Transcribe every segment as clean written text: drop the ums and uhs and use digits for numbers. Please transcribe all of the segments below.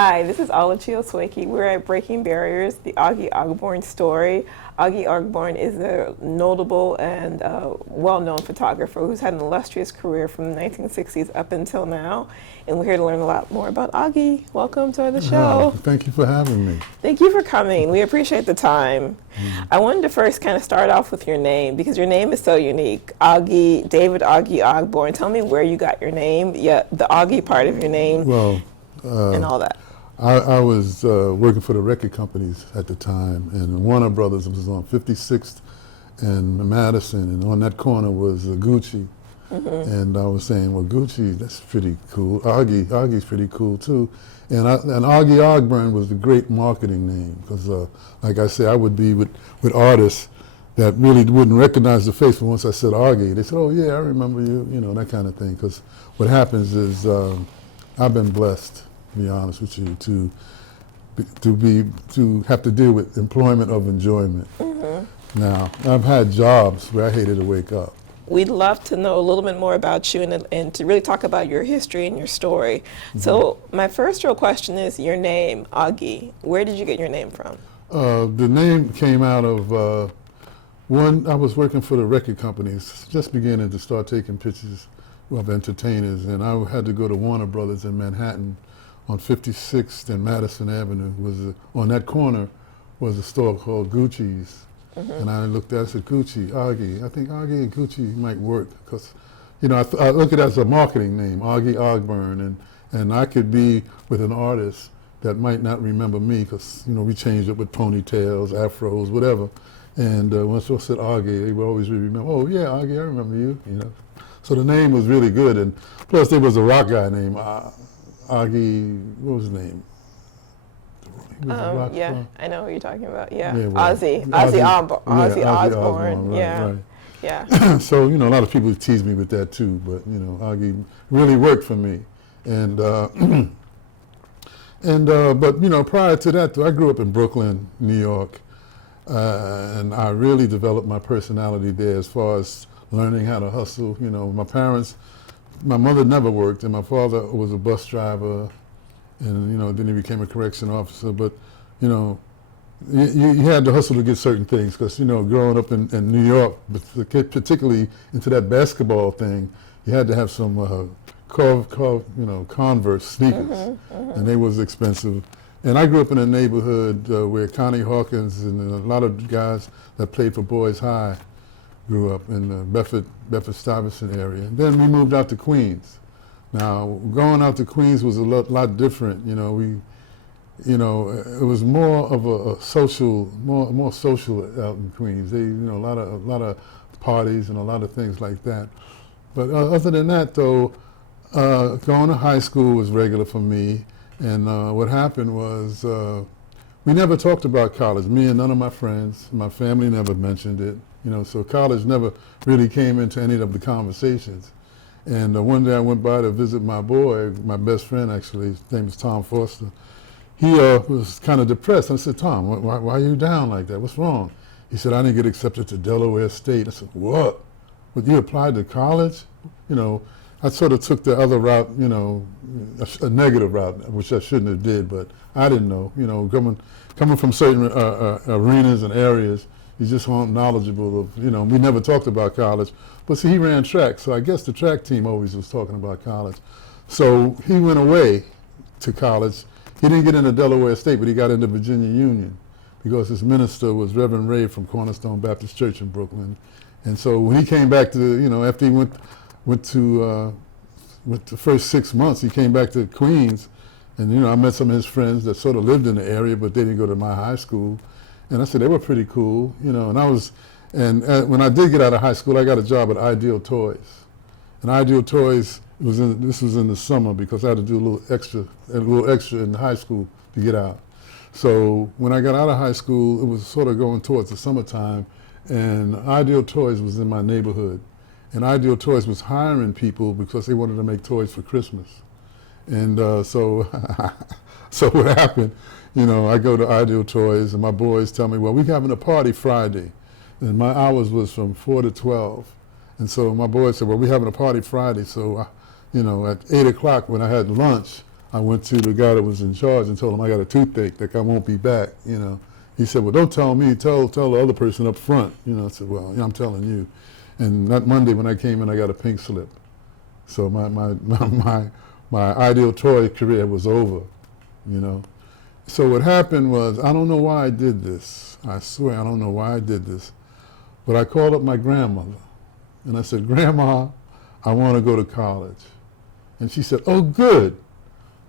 Hi, this is Olachio Swakey. We're at Breaking Barriers, the Oggi Ogburn story. Oggi Ogburn is a notable and well-known photographer who's had an illustrious career from the 1960s up until now. And we're here to learn a lot more about Oggi. Welcome to the show. Thank you for having me. Thank you for coming. We appreciate the time. I wanted to first kind of start off with your name because your name is so unique. Oggi, David Oggi Ogburn. Tell me where you got your name, the Oggi part of your name, and all that. I was working for the record companies at the time, and Warner Brothers was on 56th and Madison, and on that corner was Gucci. And I was saying, well, Gucci, that's pretty cool. Oggi's pretty cool too. And Oggi Ogburn was the great marketing name because, like I said, I would be with artists that really wouldn't recognize the face, but once I said Oggi, they said, oh yeah, I remember you, you know, that kind of thing. Because what happens is I've been blessed, to be honest with you, to have to deal with employment of enjoyment. Now, I've had jobs where I hated to wake up. We'd love to know a little bit more about you and to really talk about your history and your story. So my first real question is your name, Oggi. Where did you get your name from? The name came out of I was working for the record companies, just beginning to start taking pictures of entertainers, and I had to go to Warner Brothers in Manhattan on 56th and Madison Avenue. On that corner was a store called Gucci's. And I looked at it, I said, Gucci, Oggi. I think Oggi and Gucci might work because, you know, I look at it as a marketing name, Oggi Ogburn, and I could be with an artist that might not remember me because, you know, we changed it with ponytails, afros, whatever. And once I said Oggi, they would always remember, oh yeah, Oggi, I remember you, you know. So the name was really good, and plus there was a rock guy named Oggi, what was his name? Yeah, I know who you're talking about. Yeah, well, Ozzy Osbourne. Right. Yeah. So, you know, a lot of people tease me with that too, but, you know, Oggi really worked for me. And, but, you know, prior to that, though, I grew up in Brooklyn, New York, and I really developed my personality there as far as learning how to hustle. You know, my mother never worked, and my father was a bus driver, and, you know, then he became a correction officer. But, you know, you had to hustle to get certain things because, you know, growing up in New York, particularly into that basketball thing, you had to have some Converse sneakers, and they was expensive. And I grew up in a neighborhood where Connie Hawkins and a lot of guys that played for Boys High grew up in the Bedford-Stuyvesant area. And then we moved out to Queens. Now, going out to Queens was a lot different. You know, it was more of a social, more social out in Queens. They, you know, a lot of parties and a lot of things like that. But other than that, though, going to high school was regular for me. And what happened was we never talked about college. Me and none of my friends, my family never mentioned it. You know, so college never really came into any of the conversations. And one day I went by to visit my boy, my best friend actually, his name is Tom Foster. He was kind of depressed. I said, Tom, why are you down like that? What's wrong? He said, I didn't get accepted to Delaware State. I said, what? But you applied to college? You know, I sort of took the other route, you know, a negative route, which I shouldn't have did, but I didn't know. You know, coming from certain arenas and areas, you just aren't knowledgeable of, you know, we never talked about college. But see, he ran track, so I guess the track team always was talking about college. So he went away to college. He didn't get into Delaware State, but he got into Virginia Union because his minister was Reverend Ray from Cornerstone Baptist Church in Brooklyn. And so when he came back to, you know, after he went to the first 6 months, he came back to Queens, and, you know, I met some of his friends that sort of lived in the area, but they didn't go to my high school. And I said, they were pretty cool, you know, and when I did get out of high school, I got a job at Ideal Toys. And Ideal Toys, this was in the summer because I had to do a little extra in high school to get out. So when I got out of high school, it was sort of going towards the summertime, and Ideal Toys was in my neighborhood. And Ideal Toys was hiring people because they wanted to make toys for Christmas. And so what happened, you know, I go to Ideal Toys and my boys tell me, well, we're having a party Friday. And my hours was from 4 to 12. And so my boys said, well, we're having a party Friday. So, you know, at 8 o'clock when I had lunch, I went to the guy that was in charge and told him I got a toothache, like I won't be back, you know. He said, well, don't tell me, tell the other person up front. You know, I said, well, yeah, I'm telling you. And that Monday when I came in, I got a pink slip. So my ideal toy career was over, you know. So what happened was, I don't know why I did this. I swear, I don't know why I did this. But I called up my grandmother, and I said, Grandma, I want to go to college. And she said, oh, good.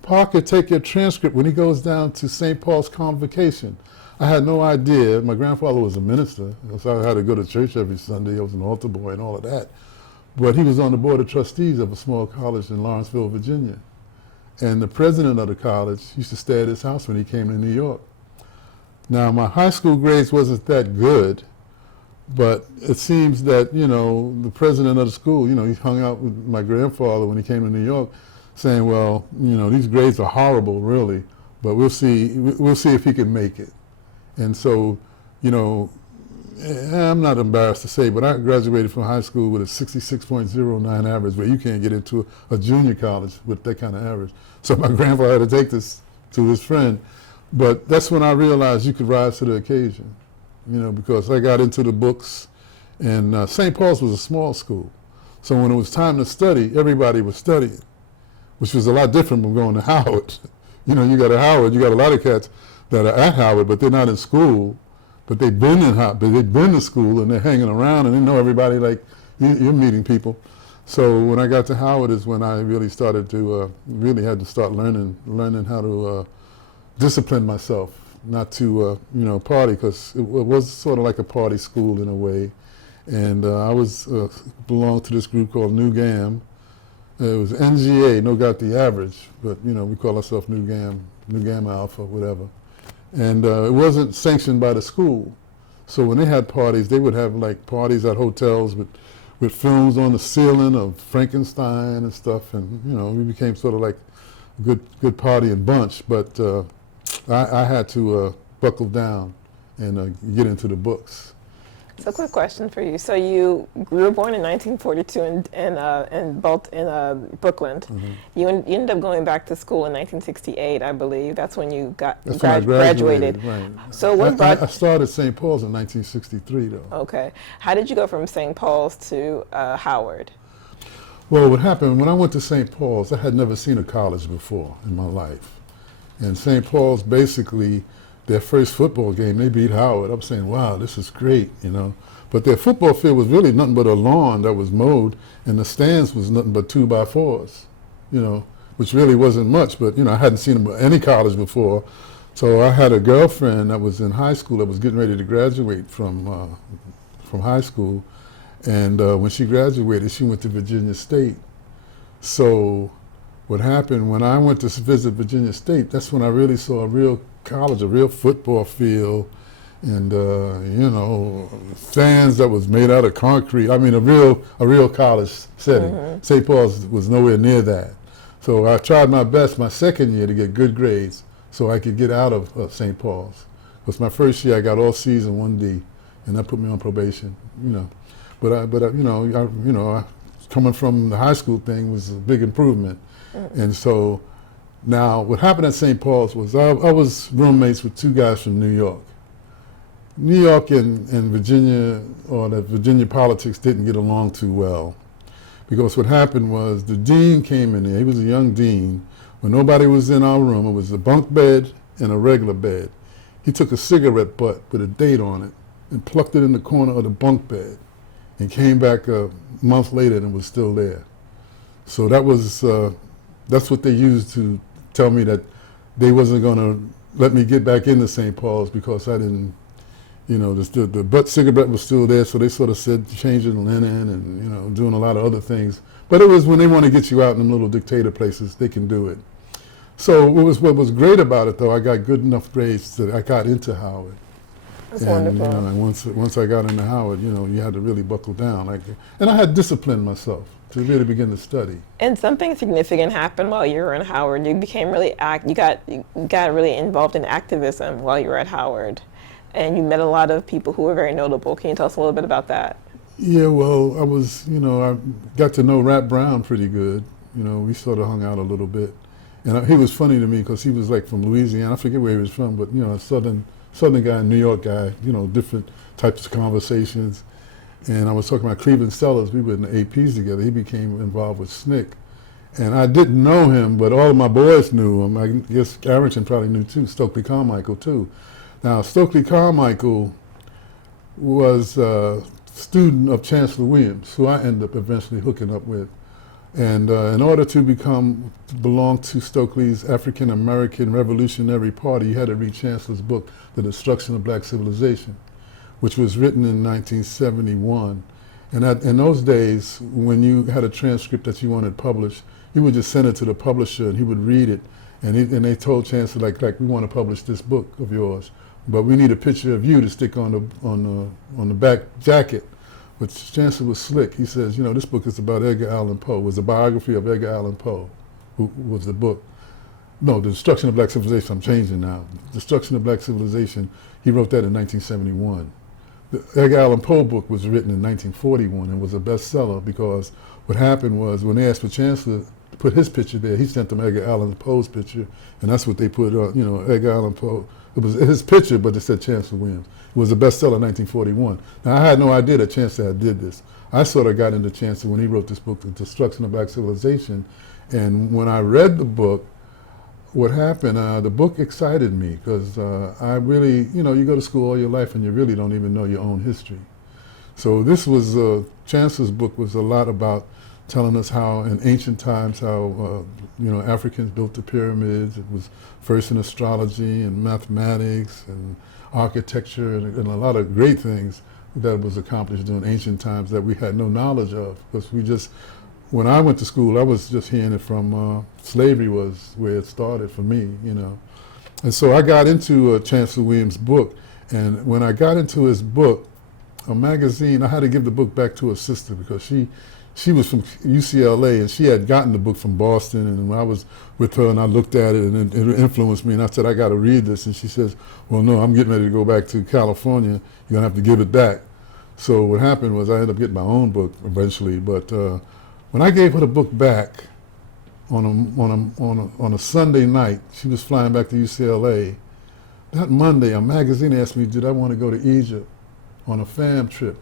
Parker, take your transcript when he goes down to St. Paul's convocation. I had no idea. My grandfather was a minister, so I had to go to church every Sunday. I was an altar boy and all of that. But he was on the board of trustees of a small college in Lawrenceville, Virginia. And the president of the college used to stay at his house when he came to New York. Now, my high school grades wasn't that good, but it seems that, you know, the president of the school, you know, he hung out with my grandfather when he came to New York, saying, well, you know, these grades are horrible, really, but we'll see if he can make it. And so, you know, I'm not embarrassed to say, but I graduated from high school with a 66.09 average, where you can't get into a junior college with that kind of average. So my grandfather had to take this to his friend. But that's when I realized you could rise to the occasion, you know, because I got into the books, and St. Paul's was a small school. So when it was time to study, everybody was studying, which was a lot different from going to Howard. You know, you got at Howard, you got a lot of cats that are at Howard, but they're not in school, but they've been to school, and they're hanging around, and they know everybody, like you're meeting people. So when I got to Howard is when I really started to, really had to start learning how to discipline myself, not to, you know, party, because it was sort of like a party school in a way. And I belonged to this group called New Gam. It was NGA, no got the average, but, you know, we call ourselves New Gamma Alpha, whatever. And it wasn't sanctioned by the school. So when they had parties, they would have like parties at hotels with films on the ceiling of Frankenstein and stuff. And, you know, we became sort of like a good partying bunch. But I had to buckle down and get into the books. So, quick question for you. So, you were born in 1942 in Brooklyn. Mm-hmm. You ended up going back to school in 1968, I believe. That's when you That's when I graduated. Right. So, what brought? I started St. Paul's in 1963, though. Okay. How did you go from St. Paul's to Howard? Well, what happened when I went to St. Paul's, I had never seen a college before in my life, and St. Paul's basically, their first football game, they beat Howard. I'm saying, wow, this is great, you know. But their football field was really nothing but a lawn that was mowed, and the stands was nothing but 2x4s, you know, which really wasn't much. But, you know, I hadn't seen them at any college before. So I had a girlfriend that was in high school that was getting ready to graduate from high school. And when she graduated, she went to Virginia State. So what happened when I went to visit Virginia State, that's when I really saw a real college, a real football field, and you know, stands that was made out of concrete. I mean, a real college setting. Mm-hmm. St. Paul's was nowhere near that. So I tried my best my second year to get good grades so I could get out of St. Paul's. Because my first year I got all C's and 1D, and that put me on probation. You know, but coming from the high school thing was a big improvement, and so. Now, what happened at St. Paul's was I was roommates with two guys from New York. New York and Virginia, or the Virginia politics didn't get along too well, because what happened was the dean came in there. He was a young dean. When nobody was in our room, it was a bunk bed and a regular bed. He took a cigarette butt with a date on it and plucked it in the corner of the bunk bed, and came back a month later and it was still there. So that's what they used to tell me that they wasn't going to let me get back into St. Paul's, because I didn't, you know, the butt cigarette was still there, so they sort of said changing linen and, you know, doing a lot of other things. But it was when they want to get you out in them little dictator places, they can do it. So what was great about it, though, I got good enough grades that I got into Howard. That's wonderful. You know, and once I got into Howard, you know, you had to really buckle down. And I had disciplined myself to really begin to study. And something significant happened while you were in Howard. You became really you got really involved in activism while you were at Howard, and you met a lot of people who were very notable. Can you tell us a little bit about that? Yeah, well, I got to know Rap Brown pretty good. You know, we sort of hung out a little bit, And he was funny to me because he was like from Louisiana. I forget where he was from, but a southern guy, New York guy. Different types of conversations. And I was talking about Cleveland Sellers. We were in the APs together. He became involved with SNCC. And I didn't know him, but all of my boys knew him. I guess Arrington probably knew too, Stokely Carmichael too. Now, Stokely Carmichael was a student of Chancellor Williams, who I ended up eventually hooking up with. And in order to belong to Stokely's African American Revolutionary Party, you had to read Chancellor's book, The Destruction of Black Civilization, which was written in 1971. And in those days, when you had a transcript that you wanted published, you would just send it to the publisher and he would read it. And they told Chancellor, like, we want to publish this book of yours, but we need a picture of you to stick on the back jacket. But Chancellor was slick. He says, this book is about Edgar Allan Poe. It was a biography of Edgar Allan Poe, who was the book. No, The Destruction of Black Civilization. I'm changing now. Destruction of Black Civilization, he wrote that in 1971. The Edgar Allan Poe book was written in 1941 and was a bestseller because what happened was when they asked for Chancellor to put his picture there, he sent them Edgar Allan Poe's picture, and that's what they put on, Edgar Allan Poe. It was his picture, but it said Chancellor Williams. It was a bestseller in 1941. Now, I had no idea that Chancellor had did this. I sort of got into Chancellor when he wrote this book, The Destruction of Black Civilization, and when I read the book, what happened, the book excited me because I really, you go to school all your life and you really don't even know your own history. So this was, Chancellor's book was a lot about telling us how in ancient times, how, Africans built the pyramids. It was first in astrology and mathematics and architecture and a lot of great things that was accomplished during ancient times that we had no knowledge of because when I went to school, I was just hearing it from slavery was where it started for me, And so I got into Chancellor Williams' book, and when I got into his book, a magazine, I had to give the book back to her sister because she was from UCLA and she had gotten the book from Boston, and when I was with her and I looked at it and it influenced me and I said, I got to read this, and she says, well, no, I'm getting ready to go back to California. You're going to have to give it back. So what happened was I ended up getting my own book eventually, but when I gave her the book back on a Sunday night, she was flying back to UCLA. That Monday, a magazine asked me, did I want to go to Egypt on a fam trip?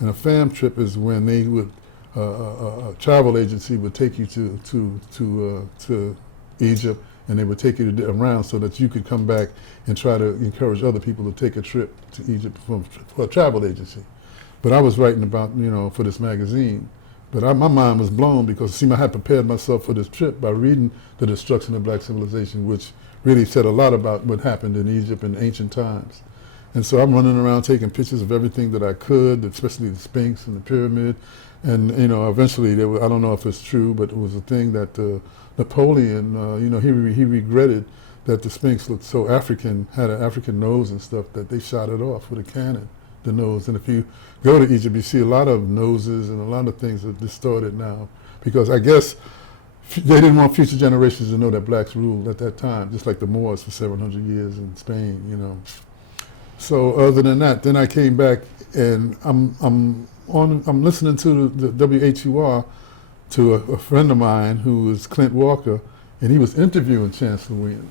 And a fam trip is when they would, a travel agency would take you to Egypt, and they would take you around so that you could come back and try to encourage other people to take a trip to Egypt for a travel agency. But I was writing about, for this magazine. But my mind was blown because, I had prepared myself for this trip by reading The Destruction of Black Civilization, which really said a lot about what happened in Egypt in ancient times. And so I'm running around taking pictures of everything that I could, especially the Sphinx and the pyramid. And, eventually, I don't know if it's true, but it was a thing that Napoleon, he regretted that the Sphinx looked so African, had an African nose and stuff, that they shot it off with a cannon. The nose. And if you go to Egypt, you see a lot of noses and a lot of things that are distorted now because I guess they didn't want future generations to know that blacks ruled at that time, just like the Moors for 700 years in Spain, So other than that, then I came back and I'm listening to the WHUR to a friend of mine who was Clint Walker, and he was interviewing Chancellor Williams.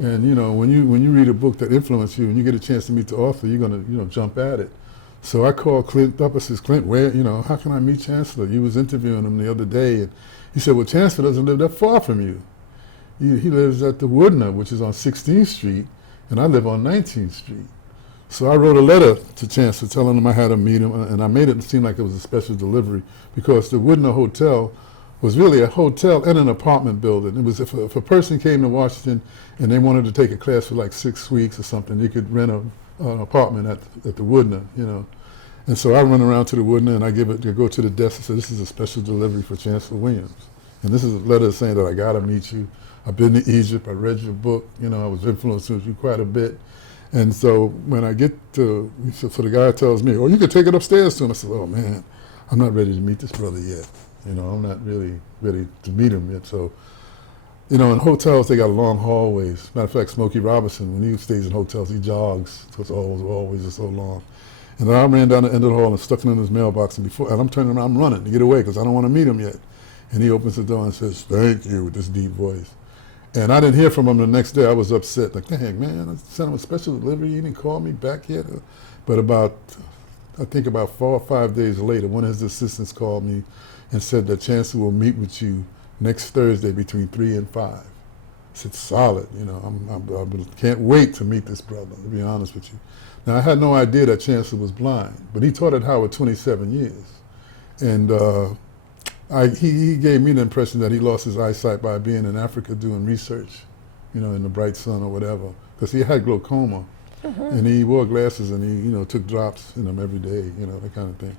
And when you read a book that influenced you and you get a chance to meet the author, you're gonna jump at it. So I called Clint up. I says, Clint, where how can I meet Chancellor? You was interviewing him the other day, and he said, well, Chancellor doesn't live that far from you. He lives at the Woodner, which is on 16th Street, and I live on 19th Street. So I wrote a letter to Chancellor telling him I had to meet him, and I made it seem like it was a special delivery because the Woodner Hotel was really a hotel and an apartment building. It was if a person came to Washington and they wanted to take a class for like 6 weeks or something, you could rent an apartment at the Woodner, And so I run around to the Woodner and I go to the desk and say, this is a special delivery for Chancellor Williams. And this is a letter saying that I got to meet you. I've been to Egypt, I read your book, I was influenced with you quite a bit. And so when I get to, so the guy tells me, oh, you could take it upstairs to him. I said, oh man, I'm not ready to meet this brother yet. I'm not really ready to meet him yet. So, in hotels, they got long hallways. Matter of fact, Smokey Robinson, when he stays in hotels, he jogs. So it's always so long. And I ran down the end of the hall and stuck it in his mailbox. And I'm turning around, I'm running to get away because I don't want to meet him yet. And he opens the door and says, "Thank you," with this deep voice. And I didn't hear from him the next day. I was upset, like, dang, man, I sent him a special delivery. You didn't call me back yet. But I think about 4 or 5 days later, one of his assistants called me and said that Chancellor will meet with you next Thursday between 3 and 5. I said, solid, I can't wait to meet this brother, to be honest with you. Now, I had no idea that Chancellor was blind, but he taught at Howard 27 years. And he gave me the impression that he lost his eyesight by being in Africa doing research, in the bright sun or whatever, because he had glaucoma, and he wore glasses and he, took drops in them every day, that kind of thing.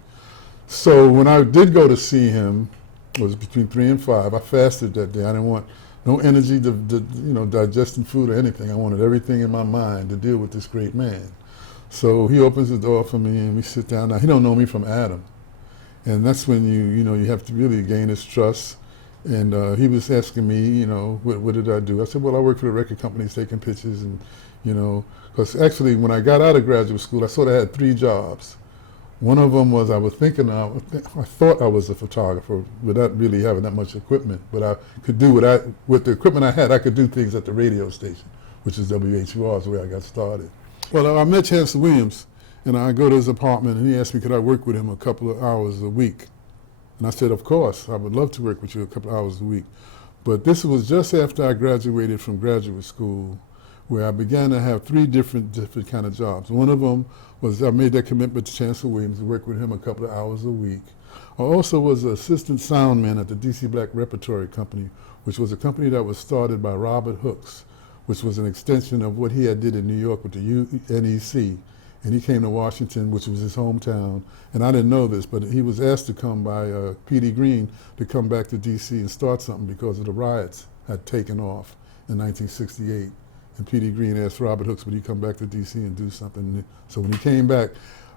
So when I did go to see him, it was between 3 and 5. I fasted that day. I didn't want no energy to digesting food or anything. I wanted everything in my mind to deal with this great man. So he opens the door for me and we sit down. Now, he don't know me from Adam. And that's when you have to really gain his trust. And he was asking me, what did I do? I said, well, I work for the record companies taking pictures and, because actually when I got out of graduate school, I sort of had 3 jobs. One of them was I thought I was a photographer without really having that much equipment, but I could do with the equipment I had, I could do things at the radio station, which is WHUR, is where I got started. Well, I met Chancellor Williams, and I go to his apartment, and he asked me could I work with him a couple of hours a week. And I said, of course, I would love to work with you a couple of hours a week. But this was just after I graduated from graduate school, where I began to have 3 different kind of jobs. One of them was I made that commitment to Chancellor Williams to work with him a couple of hours a week. I also was an assistant sound man at the DC Black Repertory Company, which was a company that was started by Robert Hooks, which was an extension of what he had did in New York with the NEC. And he came to Washington, which was his hometown. And I didn't know this, but he was asked to come by P.D. Green to come back to D.C. and start something because of the riots had taken off in 1968. And P.D. Green asked Robert Hooks, would he come back to D.C. and do something? So when he came back,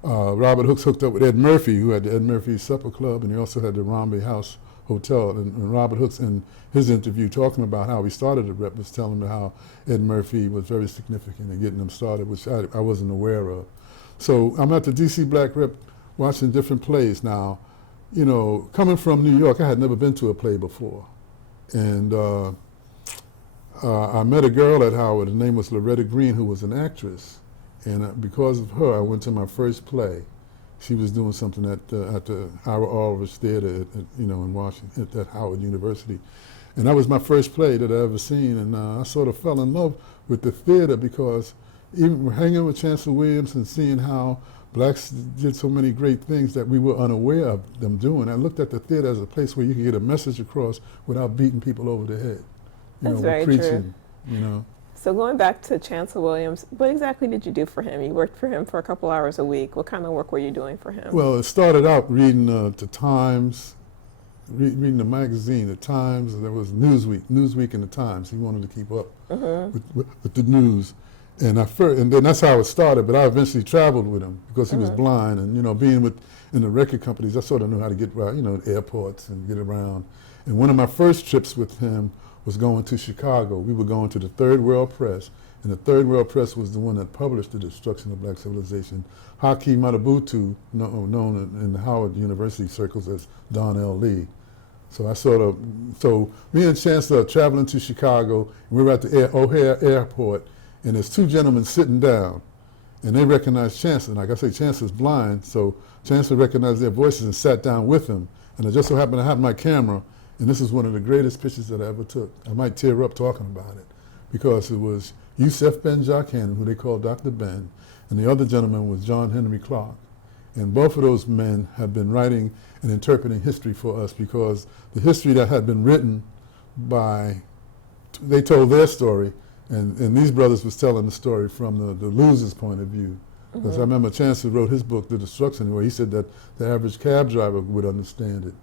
Robert Hooks hooked up with Ed Murphy, who had the Ed Murphy Supper Club, and he also had the Romney House Hotel. And Robert Hooks, in his interview, talking about how he started the rep, was telling me how Ed Murphy was very significant in getting them started, which I wasn't aware of. So I'm at the DC Black Rep watching different plays now. Coming from New York, I had never been to a play before. And I met a girl at Howard, her name was Loretta Green, who was an actress. And because of her, I went to my first play. She was doing something at the Ira Aldrich Theater, in Washington, at Howard University. And that was my first play that I ever seen. And I sort of fell in love with the theater because even hanging with Chancellor Williams and seeing how blacks did so many great things that we were unaware of them doing, I looked at the theater as a place where you could get a message across without beating people over the head. That's very preaching, true. So going back to Chancellor Williams, what exactly did you do for him? You worked for him for a couple hours a week. What kind of work were you doing for him? Well, it started out reading the Times, reading the magazine, the Times. There was Newsweek and the Times. He wanted to keep up with the news. And then that's how it started, but I eventually traveled with him because he was blind, and being in the record companies, I sort of knew how to get around, airports and get around. And one of my first trips with him was going to Chicago. We were going to the Third World Press, and the Third World Press was the one that published The Destruction of Black Civilization. Haki Matabutu, known in the Howard University circles as Don L. Lee. So me and Chancellor are traveling to Chicago, and we were at the O'Hare Airport, and there's 2 gentlemen sitting down, and they recognized Chancellor. Like I say, Chancellor's blind, so Chancellor recognized their voices and sat down with them. And I just so happened to have my camera, and this is one of the greatest pictures that I ever took. I might tear up talking about it, because it was Yusef Ben Jochannan, who they called Dr. Ben, and the other gentleman was John Henry Clark. And both of those men had been writing and interpreting history for us, because the history that had been written they told their story, and these brothers was telling the story from the loser's point of view. Because I remember Chancellor wrote his book, The Destruction, where he said that the average cab driver would understand it,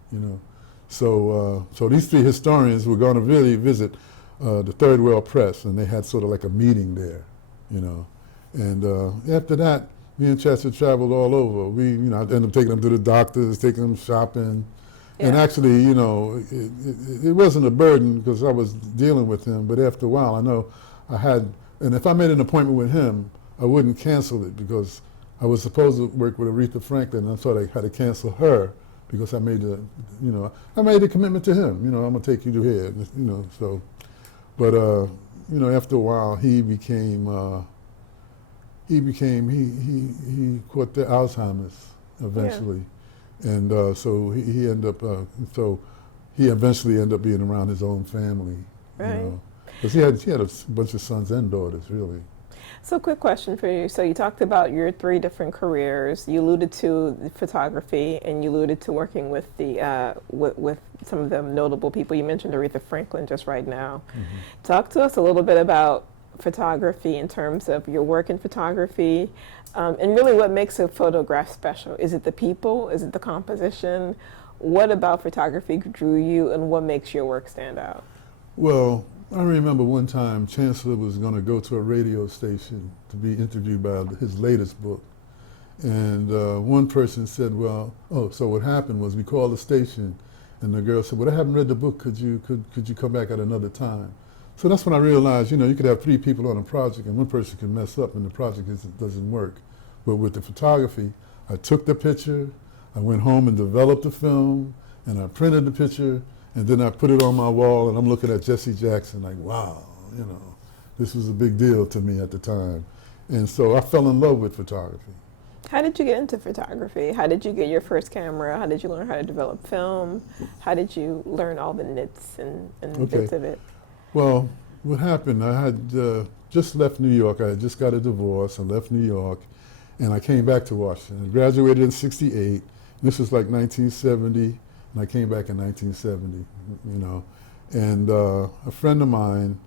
So these 3 historians were going to really visit the Third World Press, and they had sort of like a meeting there, And after that, me and Chancellor traveled all over. I ended up taking them to the doctors, taking them shopping. Yeah. And actually, it wasn't a burden because I was dealing with him, but after a while, I know and if I made an appointment with him, I wouldn't cancel it because I was supposed to work with Aretha Franklin, and I thought I had to cancel her because I made I made a commitment to him. I'm gonna take you to here. So, but after a while, he caught the Alzheimer's eventually, and so he ended up he eventually ended up being around his own family, Right. because he had a bunch of sons and daughters, really. So, quick question for you. So, you talked about your three different careers. You alluded to the photography, and you alluded to working with the with some of the notable people. You mentioned Aretha Franklin just right now. Talk to us a little bit about photography in terms of your work in photography, and really what makes a photograph special. Is it the people? Is it the composition? What about photography drew you, and what makes your work stand out? Well, I remember one time Chancellor was going to go to a radio station to be interviewed about his latest book. And one person said, so what happened was we called the station, and the girl said, well, I haven't read the book. Could you come back at another time? So that's when I realized, you could have three people on a project, and one person can mess up, and the project doesn't work. But with the photography, I took the picture, I went home and developed the film, and I printed the picture, and then I put it on my wall, and I'm looking at Jesse Jackson like, wow, this was a big deal to me at the time. And so I fell in love with photography. How did you get into photography? How did you get your first camera? How did you learn how to develop film? How did you learn all the nits and bits of it? Well, what happened, I had just left New York. I had just got a divorce. I left New York, and I came back to Washington. I graduated in '68. This was like 1970. And I came back in 1970, and a friend of mine,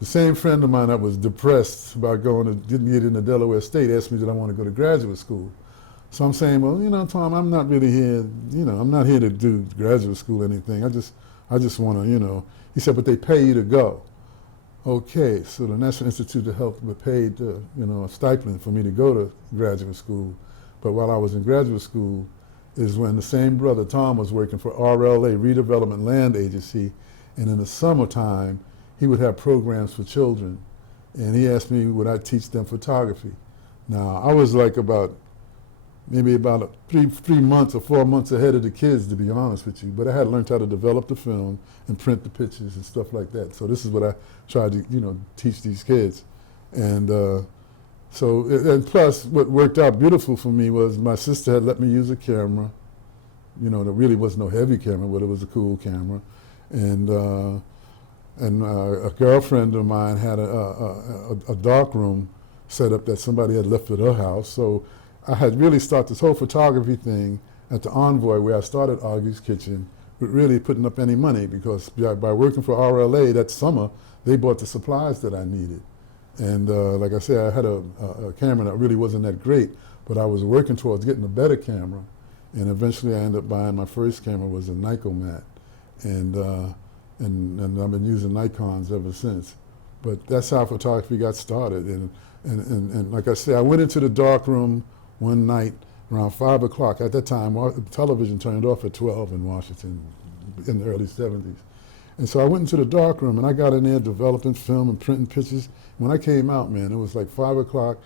the same friend of mine that was depressed about didn't get into Delaware State, asked me did I want to go to graduate school. So I'm saying, well, Tom, I'm not really here, I'm not here to do graduate school or anything. I just want to, He said, but they pay you to go. Okay, so the National Institute of Health paid, a stipend for me to go to graduate school. But while I was in graduate school, is when the same brother, Tom, was working for RLA, Redevelopment Land Agency, and in the summertime, he would have programs for children. And he asked me would I teach them photography. Now, I was like maybe about 3 months or 4 months ahead of the kids, to be honest with you. But I had learned how to develop the film and print the pictures and stuff like that. So this is what I tried to, teach these kids. And and plus, what worked out beautiful for me was my sister had let me use a camera. There really was no heavy camera, but it was a cool camera. And a girlfriend of mine had a dark room set up that somebody had left at her house. So I had really started this whole photography thing at the Envoy, where I started Oggi's Kitchen, with really putting up any money, because by working for RLA that summer, they bought the supplies that I needed. And like I said, I had a camera that really wasn't that great, but I was working towards getting a better camera. And eventually I ended up buying my first camera, was a Nicomat. And I've been using Nikons ever since. But that's how photography got started. And like I said, I went into the dark room one night around 5 o'clock. At that time, television turned off at 12 in Washington in the early 70s. And so I went into the dark room, and I got in there developing film and printing pictures. When I came out, man, it was like 5 o'clock,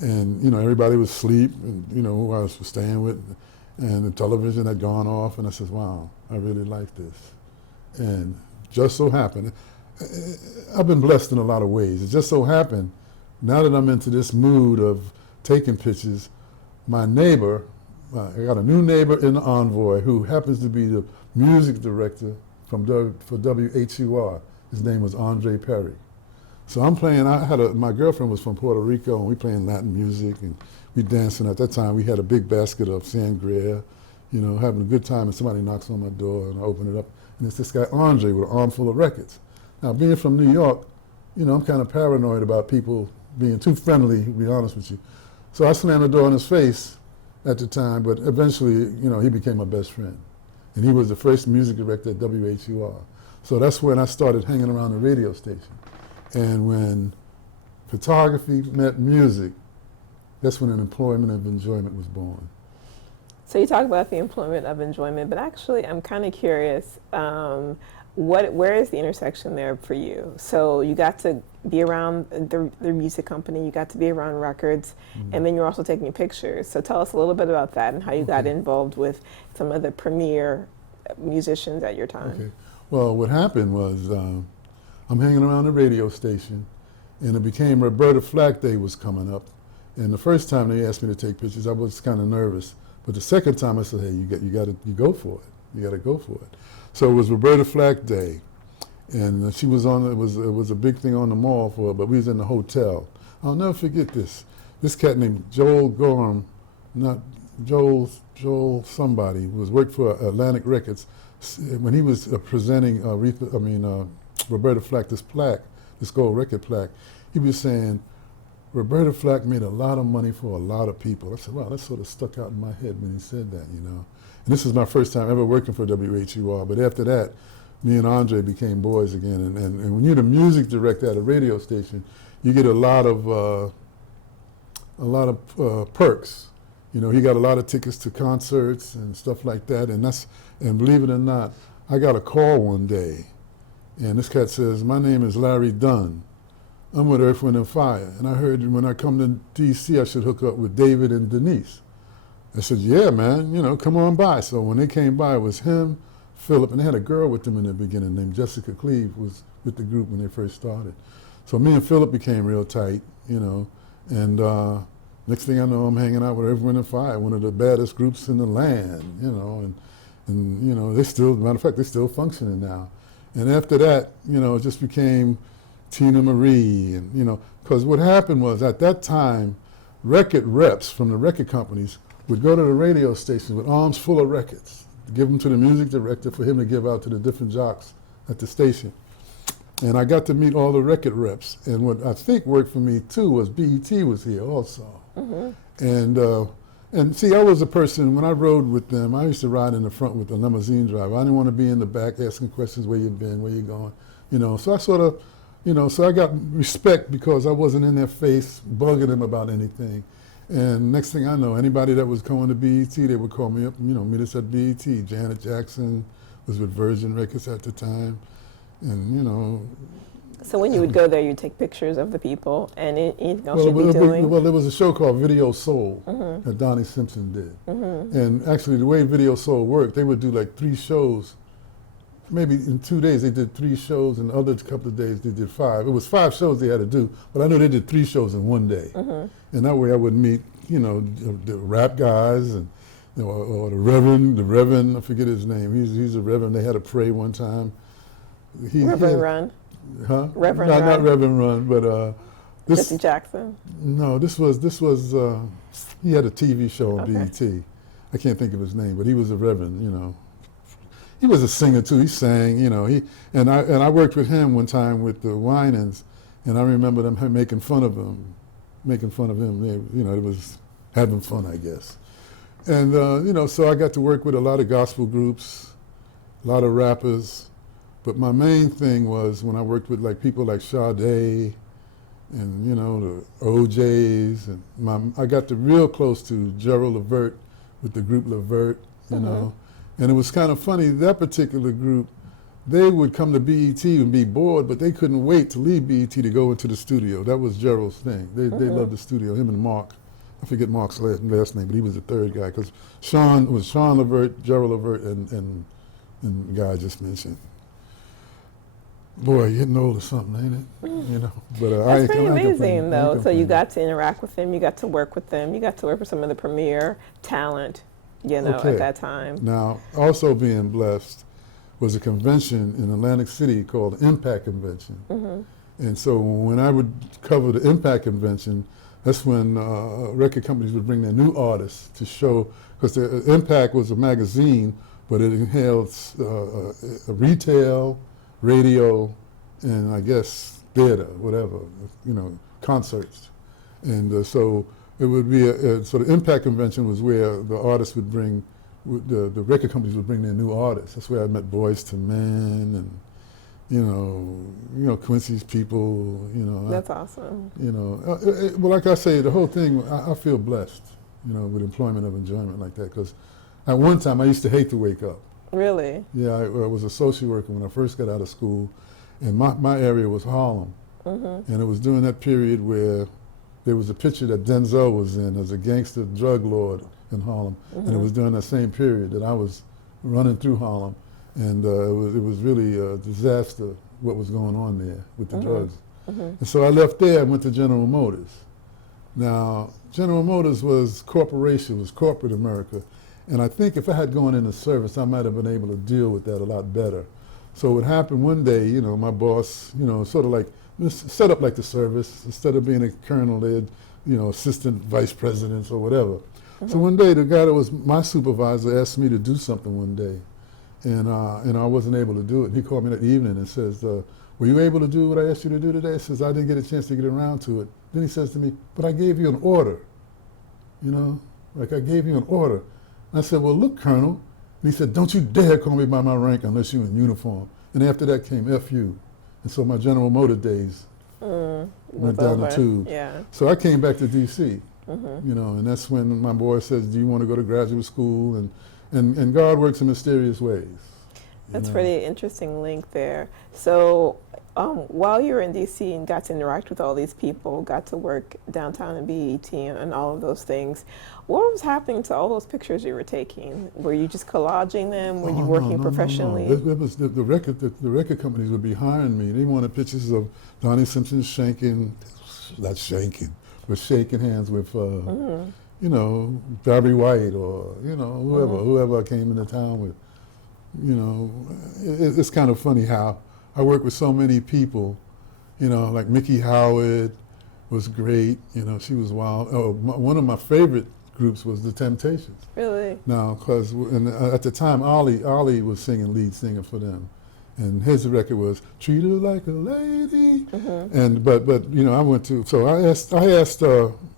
and everybody was asleep, and who I was staying with, and the television had gone off, and I said, wow, I really like this. And just so happened, I've been blessed in a lot of ways. It just so happened, now that I'm into this mood of taking pictures, my neighbor, I got a new neighbor in the Envoy who happens to be the music director for WHUR. His name was Andre Perry. So I'm playing, my girlfriend was from Puerto Rico, and we playing Latin music, and we dancing. At that time, we had a big basket of sangria, having a good time, and somebody knocks on my door, and I open it up, and it's this guy Andre with an armful of records. Now, being from New York, I'm kind of paranoid about people being too friendly, to be honest with you. So I slammed the door in his face at the time, but eventually, he became my best friend. And he was the first music director at WHUR. So that's when I started hanging around the radio station. And when photography met music, that's when an employment of enjoyment was born. So you talk about the employment of enjoyment, but actually I'm kind of curious. Where is the intersection there for you? So you got to be around the music company, you got to be around records, and then you're also taking pictures. So tell us a little bit about that and how you got involved with some of the premier musicians at your time. Okay. Well, what happened was I'm hanging around the radio station, and it became Roberta Flack Day was coming up. And the first time they asked me to take pictures, I was kind of nervous. But the second time I said, hey, you go for it. You got to go for it. So it was Roberta Flack Day, and she was on. It was a big thing on the mall for her, but we was in the hotel. I'll never forget this. This cat named Joel Gorham, not Joel somebody, was worked for Atlantic Records. When he was presenting Roberta Flack this gold record plaque, he was saying, Roberta Flack made a lot of money for a lot of people. I said, wow, that sort of stuck out in my head when he said that, you know. And this is my first time ever working for WHUR, but after that, me and Andre became boys again. And when you're the music director at a radio station, you get a lot of perks. You know, he got a lot of tickets to concerts and stuff like that. And believe it or not, I got a call one day, and this cat says, my name is Larry Dunn. I'm with Earth, Wind & Fire. And I heard when I come to D.C., I should hook up with David and Denise. I said, yeah, man, you know, come on by. So when they came by, it was him, Philip, and they had a girl with them in the beginning named Jessica Cleve, was with the group when they first started. So me and Philip became real tight, you know, and next thing I know, I'm hanging out with Earth, Wind & Fire, one of the baddest groups in the land, you know, and you know, matter of fact, they're still functioning now. And after that, you know, it just became Tina Marie, and you know, because what happened was at that time, record reps from the record companies would go to the radio station with arms full of records, give them to the music director for him to give out to the different jocks at the station. And I got to meet all the record reps. And what I think worked for me too was BET was here also. And see, I was a person, when I rode with them, I used to ride in the front with the limousine driver. I didn't want to be in the back asking questions, where you been, where you going, you know. So I sort of, you know, so I got respect because I wasn't in their face bugging them about anything. And next thing I know, anybody that was going to BET, they would call me up, you know, meet us at BET. Janet Jackson was with Virgin Records at the time, and you know. So when you would go there, you'd take pictures of the people, and anything else you'd be doing? Well, there was a show called Video Soul that Donnie Simpson did. And actually, the way Video Soul worked, they would do like 3 shows. Maybe in 2 days they did 3 shows, and the other couple of days they did 5. It was 5 shows they had to do, but I know they did 3 shows in one day. And that way I would meet, you know, the rap guys, and you know, or the Reverend, I forget his name. He's a Reverend. They had to pray one time. Reverend Run. Huh? Reverend Run. Not Reverend Run, but this. Jesse Jackson. No, this was. He had a TV show on BET. I can't think of his name, but he was a Reverend. You know, he was a singer too. He sang. You know, and I worked with him one time with the Winans, and I remember them making fun of him. They, you know, it was having fun, I guess. And you know, so I got to work with a lot of gospel groups, a lot of rappers. But my main thing was when I worked with like people like Sade, and you know, the OJs, and I got real close to Gerald Levert with the group Levert, you know. And it was kind of funny, that particular group, they would come to BET and be bored, but they couldn't wait to leave BET to go into the studio. That was Gerald's thing. They loved the studio, him and Mark. I forget Mark's last name, but he was the third guy, because Sean Levert, Gerald Levert, and the guy I just mentioned. Boy, you're getting old or something, ain't it? You know, but That's pretty amazing, though. So you got to interact with them, you got to work with them, you got to work with some of the premier talent, you know, at that time. Now, also being blessed was a convention in Atlantic City called the Impact Convention. And so when I would cover the Impact Convention, that's when record companies would bring their new artists to show, because the Impact was a magazine, but it held retail, radio, and I guess theater, whatever, you know, concerts. And so it would be so the Impact Convention was where the artists would bring, the record companies would bring their new artists. That's where I met Boyz II Men, and you know Quincy's people, you know. That's awesome. You know, well, like I say, the whole thing, I feel blessed, you know, with employment of enjoyment like that, because at one time I used to hate to wake up. Really? Yeah, I was a social worker when I first got out of school, and my area was Harlem. And it was during that period where there was a picture that Denzel was in as a gangster drug lord in Harlem. And it was during that same period that I was running through Harlem. And it was really a disaster what was going on there with the drugs. And so I left there and went to General Motors. Now, General Motors was corporation, was corporate America. And I think if I had gone into service, I might have been able to deal with that a lot better. So what happened one day, you know, my boss, you know, sort of like set up like the service. Instead of being a colonel, they had, you know, assistant vice presidents or whatever. So one day, the guy that was my supervisor asked me to do something one day, and I wasn't able to do it. He called me that evening and says, "Were you able to do what I asked you to do today?" He says, "I didn't get a chance to get around to it." Then he says to me, "But I gave you an order, you know, like I gave you an order." And I said, "Well, look, Colonel." And he said, "Don't you dare call me by my rank unless you're in uniform." And after that came F.U. And so my General Motor days went down the tube. Yeah. So I came back to D.C., you know, and that's when my boy says, "Do you want to go to graduate school?" And God works in mysterious ways. That's pretty interesting link there. So while you were in DC and got to interact with all these people, got to work downtown in BET and all of those things, what was happening to all those pictures you were taking? Were you just collaging them? Were you working professionally? No. It was the record companies would be hiring me. They wanted pictures of Donnie Simpson not shanking, but shaking hands with, you know, Barry White or, you know, whoever I came into town with. You know, it's kind of funny how I work with so many people, you know, like Mickey Howard was great, you know, she was wild. Oh, one of my favorite groups was the Temptations. Really? Now, because at the time, Ollie was singing lead singer for them. And his record was "Treat Her Like a Lady," and but you know, I asked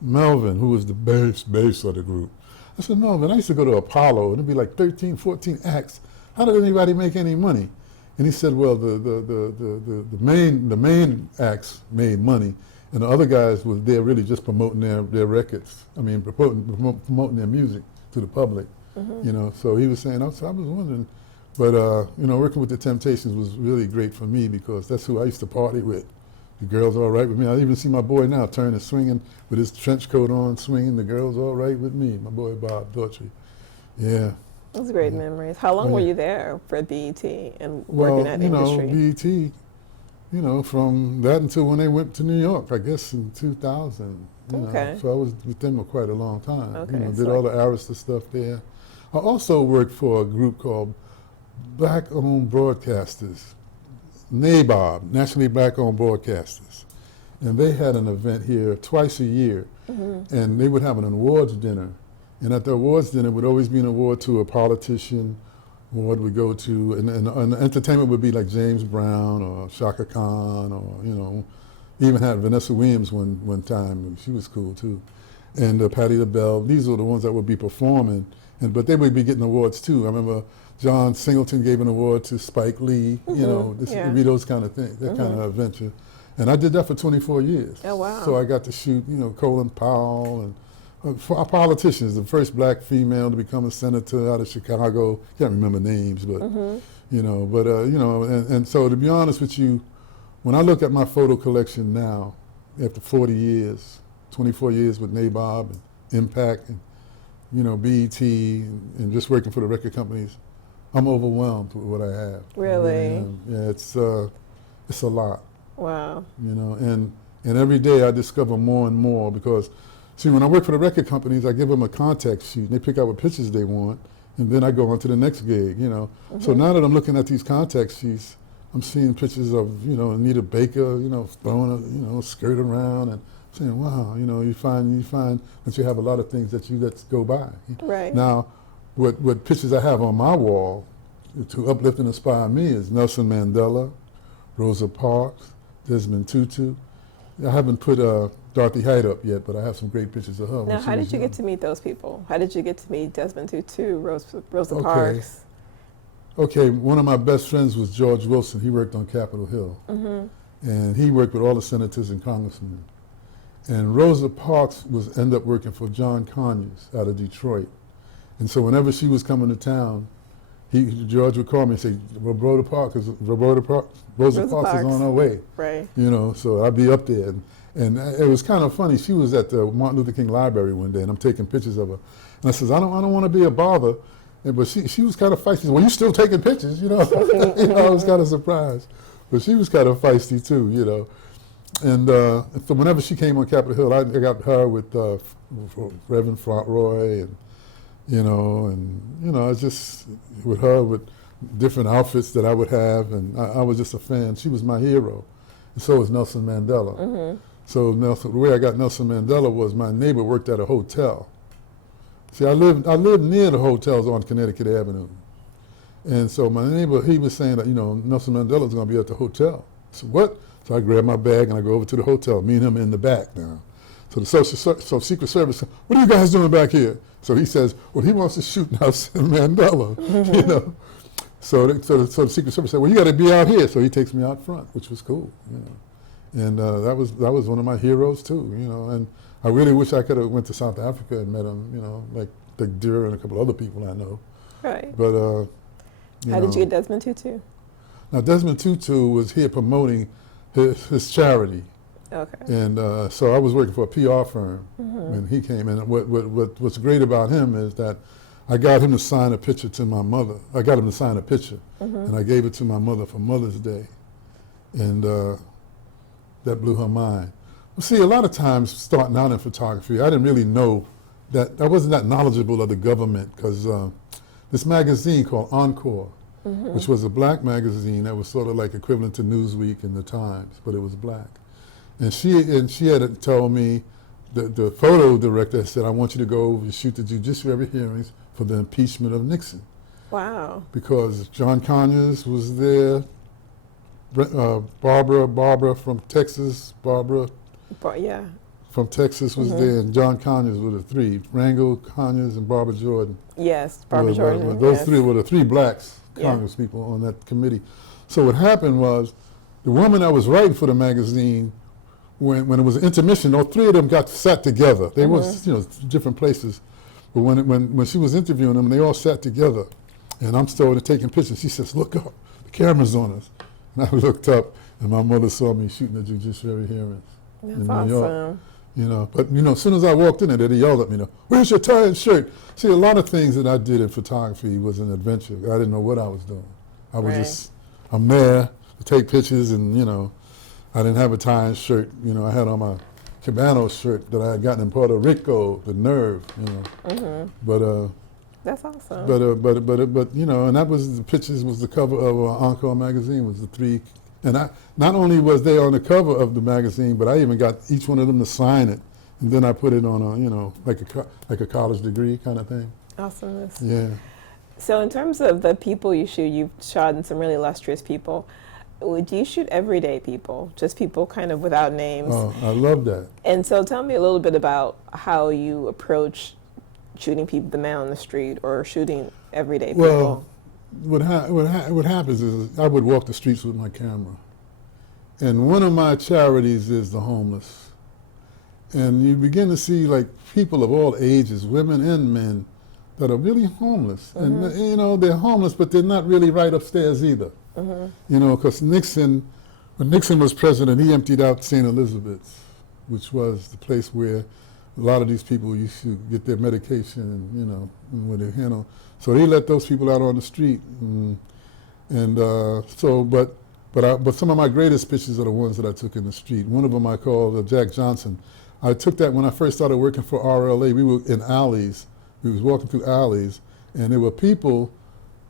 Melvin, who was the bass of the group. I said, "Melvin, I used to go to Apollo, and it'd be like 13, 14 acts. How did anybody make any money?" And he said, "Well, the main acts made money, and the other guys was there really just promoting their records. I mean, promoting their music to the public, you know." So he was saying, I was wondering. But, you know, working with the Temptations was really great for me because that's who I used to party with. The girls all right with me. I even see my boy now turning, swinging with his trench coat on, swinging. The girls all right with me. My boy Bob Daughtry. Yeah. Those great memories. How long were you there for BET and working at industry? Well, BET, you know, from that until when they went to New York, I guess in 2000. You know, so I was with them for quite a long time. Okay, you know, did all the Arista stuff there. I also worked for a group called Black-owned broadcasters, NABOB, Nationally Black-owned Broadcasters. And they had an event here twice a year, and they would have an awards dinner. And at the awards dinner would always be an award to a politician, award would go to, and the entertainment would be like James Brown or Shaka Khan or, you know, even had Vanessa Williams one time, she was cool too. And Patti LaBelle, these were the ones that would be performing, but they would be getting awards too. I remember John Singleton gave an award to Spike Lee, you know, this would be those kind of things, that kind of adventure. And I did that for 24 years. Oh, wow. So I got to shoot, you know, Colin Powell and politicians, the first black female to become a senator out of Chicago. Can't remember names, but, you know, you know, and so to be honest with you, when I look at my photo collection now, after 40 years, 24 years with NABOB and Impact and, you know, BET and just working for the record companies, I'm overwhelmed with what I have. Really? Yeah, it's a lot. Wow. You know, and every day I discover more and more because, see, when I work for the record companies, I give them a contact sheet and they pick out what pictures they want, and then I go on to the next gig, you know. So now that I'm looking at these contact sheets, I'm seeing pictures of, you know, Anita Baker, you know, throwing a, you know, skirt around and saying, wow, you know, you find that you have a lot of things that you let go by. Right. Now, what pictures I have on my wall to uplift and inspire me is Nelson Mandela, Rosa Parks, Desmond Tutu. I haven't put Dorothy Height up yet, but I have some great pictures of her. Now, how did you get to meet those people? How did you get to meet Desmond Tutu, Rosa Parks? Okay, one of my best friends was George Wilson. He worked on Capitol Hill. And he worked with all the senators and congressmen. And Rosa Parks ended up working for John Conyers out of Detroit. And so whenever she was coming to town, George would call me and say, Rosa Parks is on her way. Right. You know, so I'd be up there. And it was kind of funny. She was at the Martin Luther King Library one day, and I'm taking pictures of her. And I says, I don't want to be a bother. But she was kind of feisty. She said, well, you still taking pictures, you know? I was kind of surprised. But she was kind of feisty too, you know. And so whenever she came on Capitol Hill, I got her with Reverend Roy and I just with her with different outfits that I would have, and I was just a fan. She was my hero, and so was Nelson Mandela. Mm-hmm. So the way I got Nelson Mandela was my neighbor worked at a hotel. See, I lived near the hotels on Connecticut Avenue, and so my neighbor, he was saying that Nelson Mandela's going to be at the hotel. So what? So I grab my bag and I go over to the hotel. Me and him in the back now. So the Secret Service, what are you guys doing back here? So he says, well, he wants to shoot Nelson Mandela, you know. So the Secret Service said, well, you got to be out here. So he takes me out front, which was cool, you know. And that was one of my heroes too, you know. And I really wish I could have went to South Africa and met him, you know, like Deer and a couple other people I know. Right. But how did you get Desmond Tutu? Now Desmond Tutu was here promoting his charity. Okay. And so I was working for a PR firm when he came in. What's great about him is that I got him to sign a picture to my mother. I got him to sign a picture, and I gave it to my mother for Mother's Day. And that blew her mind. Well, see, a lot of times starting out in photography, I didn't really know that, I wasn't that knowledgeable of the government, because this magazine called Encore, which was a black magazine that was sort of like equivalent to Newsweek and the Times, but it was black. And she had told me, the photo director said, I want you to go over and shoot the judiciary hearings for the impeachment of Nixon. Wow. Because John Conyers was there, Barbara from Texas, Yeah. from Texas was there, and John Conyers were the three, Rangel Conyers and Barbara Jordan. Yes, Barbara Jordan. Those three were the three blacks Congress people on that committee. So what happened was, the woman that was writing for the magazine, when it was an intermission, all three of them sat together. They was different places, but when she was interviewing them, they all sat together, and I'm still taking pictures. She says, "Look up, the camera's on us." And I looked up, and my mother saw me shooting the judiciary hearings in New York. But as soon as I walked in there, they yelled at me, "Where's your tie and shirt?" See, a lot of things that I did in photography was an adventure. I didn't know what I was doing. I was I'm there to take pictures, and I didn't have a tie and shirt. I had on my Cabano shirt that I had gotten in Puerto Rico, the Nerve. But that's awesome. But and that was the pictures. Was the cover of Encore magazine. Was the three, and I not only was they on the cover of the magazine, but I even got each one of them to sign it, and then I put it on a like a college degree kind of thing. Awesomeness. Yeah. So in terms of the people you shoot, you've shot in some really illustrious people. Do you shoot everyday people, just people kind of without names? Oh, I love that. And so tell me a little bit about how you approach shooting people, the man on the street, or shooting everyday people. Well, what happens is I would walk the streets with my camera. And one of my charities is the homeless. And you begin to see like people of all ages, women and men, that are really homeless. And they're homeless, but they're not really right upstairs either. Because when Nixon was president, he emptied out St. Elizabeth's, which was the place where a lot of these people used to get their medication and where they handle. So they let those people out on the street. But some of my greatest pictures are the ones that I took in the street. One of them I called Jack Johnson. I took that when I first started working for RLA. We were in alleys. We was walking through alleys, and there were people.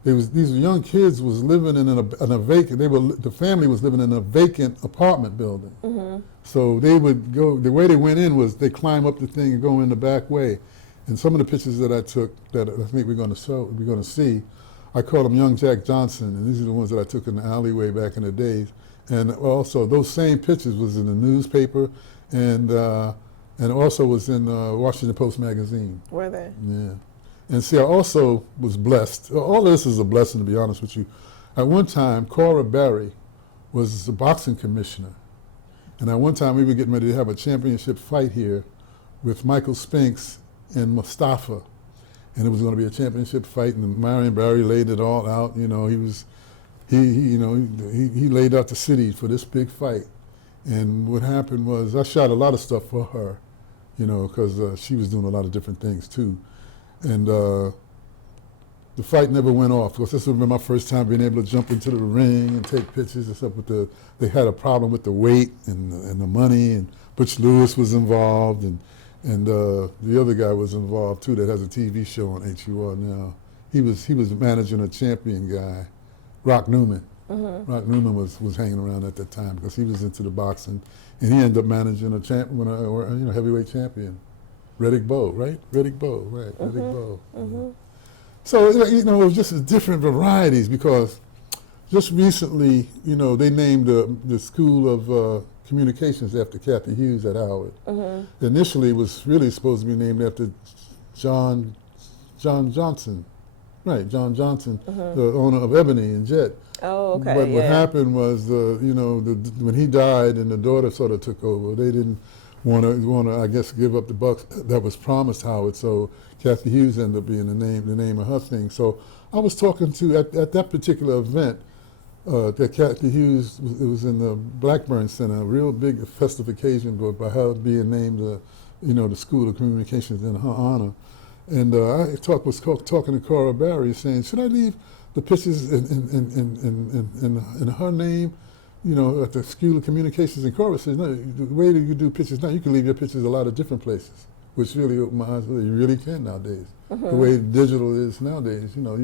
These young kids was living in a vacant. The family was living in a vacant apartment building. So they would go. The way they went in was they climb up the thing and go in the back way. And some of the pictures that I took that I think we're going to see, I call them Young Jack Johnson, and these are the ones that I took in the alleyway back in the days. And also those same pictures was in the newspaper, and also was in Washington Post magazine. Were they? Yeah. And see, I also was blessed. All of this is a blessing, to be honest with you. At one time, Cora Berry was the boxing commissioner. And at one time, we were getting ready to have a championship fight here with Michael Spinks and Mustafa. and it was going to be a championship fight, and Marion Barry laid it all out. You know, he laid out the city for this big fight. And what happened was I shot a lot of stuff for her, you know, because she was doing a lot of different things too. And the fight never went off. Of course, this was my first time being able to jump into the ring and take pictures and stuff. They had a problem with the weight and the money, and Butch Lewis was involved, and the other guy was involved too that has a TV show on HUR now. He was managing a champion guy, Rock Newman. Rock Newman was hanging around at that time because he was into the boxing, and he ended up managing a heavyweight champion, Riddick Bowe, right? Riddick Bowe. So you know, it was just different varieties because just recently, you know, they named the School of Communications after Kathy Hughes at Howard. Initially, it was really supposed to be named after John Johnson. Right, John Johnson, the owner of Ebony and Jet. Oh, okay. But what happened was, when he died and the daughter sort of took over, they didn't want to, I guess, give up the bucks that was promised Howard. So Kathy Hughes ended up being the name of her thing. So I was talking to at that particular event that Kathy Hughes. It was in the Blackburn Center, a real big festive occasion by her being named the School of Communications in her honor. And I was talking to Cora Barry, saying, should I leave the pictures in her name, you know, at the School of Communications? And Cora says, no, the way that you do pictures now, you can leave your pictures a lot of different places, which really opened my eyes. You really can nowadays. The way digital is nowadays, you know,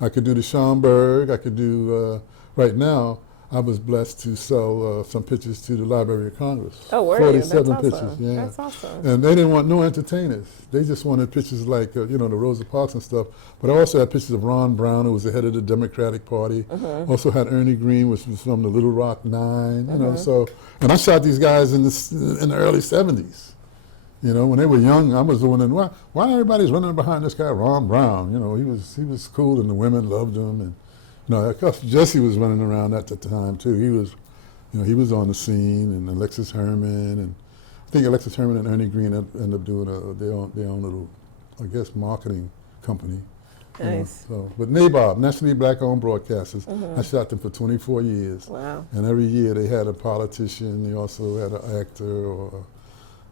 I could do the Schomburg, I could do, right now, I was blessed to sell some pictures to the Library of Congress. Oh, were 47 you? That's pictures, awesome. yeah. That's awesome. And they didn't want no entertainers. They just wanted pictures like, the Rosa Parks and stuff. But I also had pictures of Ron Brown, who was the head of the Democratic Party. Also had Ernie Green, which was from the Little Rock Nine. You know, so, and I shot these guys in the early 70s. You know, when they were young, I was wondering why everybody's running behind this guy Ron Brown. You know, he was cool, and the women loved him. And of course, Jesse was running around at the time too. He was on the scene, and Alexis Herman, and I think Alexis Herman and Ernie Green ended up doing their own little, I guess, marketing company. Nice. But NABOB, Nationally Black-Owned Broadcasters, I shot them for 24 years. Wow. And every year they had a politician. They also had an actor or,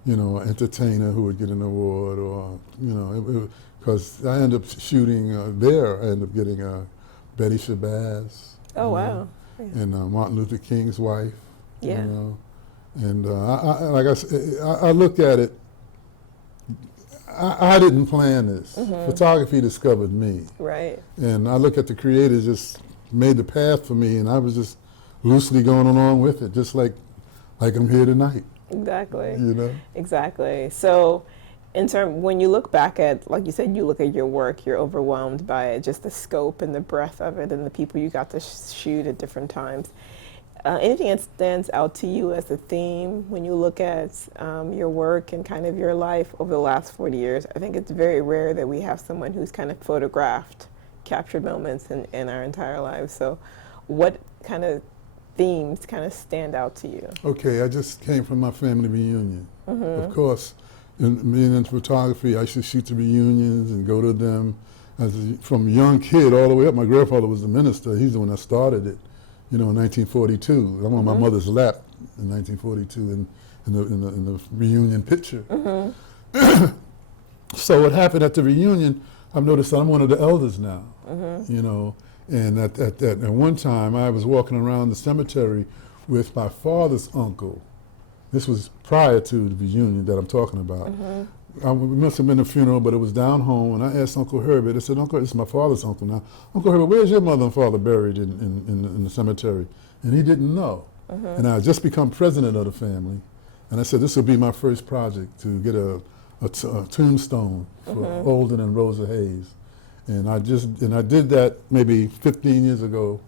an entertainer who would get an award, or because I ended up shooting there. I ended up getting Betty Shabazz. Oh, wow. And Martin Luther King's wife. Yeah. And like I said, I look at it, I didn't plan this. Photography discovered me. Right. And I look at the creators just made the path for me, and I was just loosely going along with it, just like I'm here tonight. Exactly. Exactly. So when you look back at, like you said, you look at your work, you're overwhelmed by it, just the scope and the breadth of it and the people you got to shoot at different times. Anything that stands out to you as a theme when you look at your work and kind of your life over the last 40 years? I think it's very rare that we have someone who's kind of captured moments in our entire lives. So what kind of themes kind of stand out to you? Okay, I just came from my family reunion. Of course, being in photography, I used to shoot the reunions and go to them from a young kid all the way up. My grandfather was the minister. He's the one that started it, in 1942. I'm on my mother's lap in 1942 in the reunion picture. So what happened at the reunion, I've noticed that I'm one of the elders now, and at one time I was walking around the cemetery with my father's uncle. This was prior to the reunion that I'm talking about. It must have been a funeral, but it was down home, and I asked Uncle Herbert, I said, Uncle, this is my father's uncle now. Uncle Herbert, where's your mother and father buried in the cemetery? And he didn't know. And I had just become president of the family, and I said, this will be my first project, to get a tombstone for Olden and Rosa Hayes. And I did that maybe 15 years ago,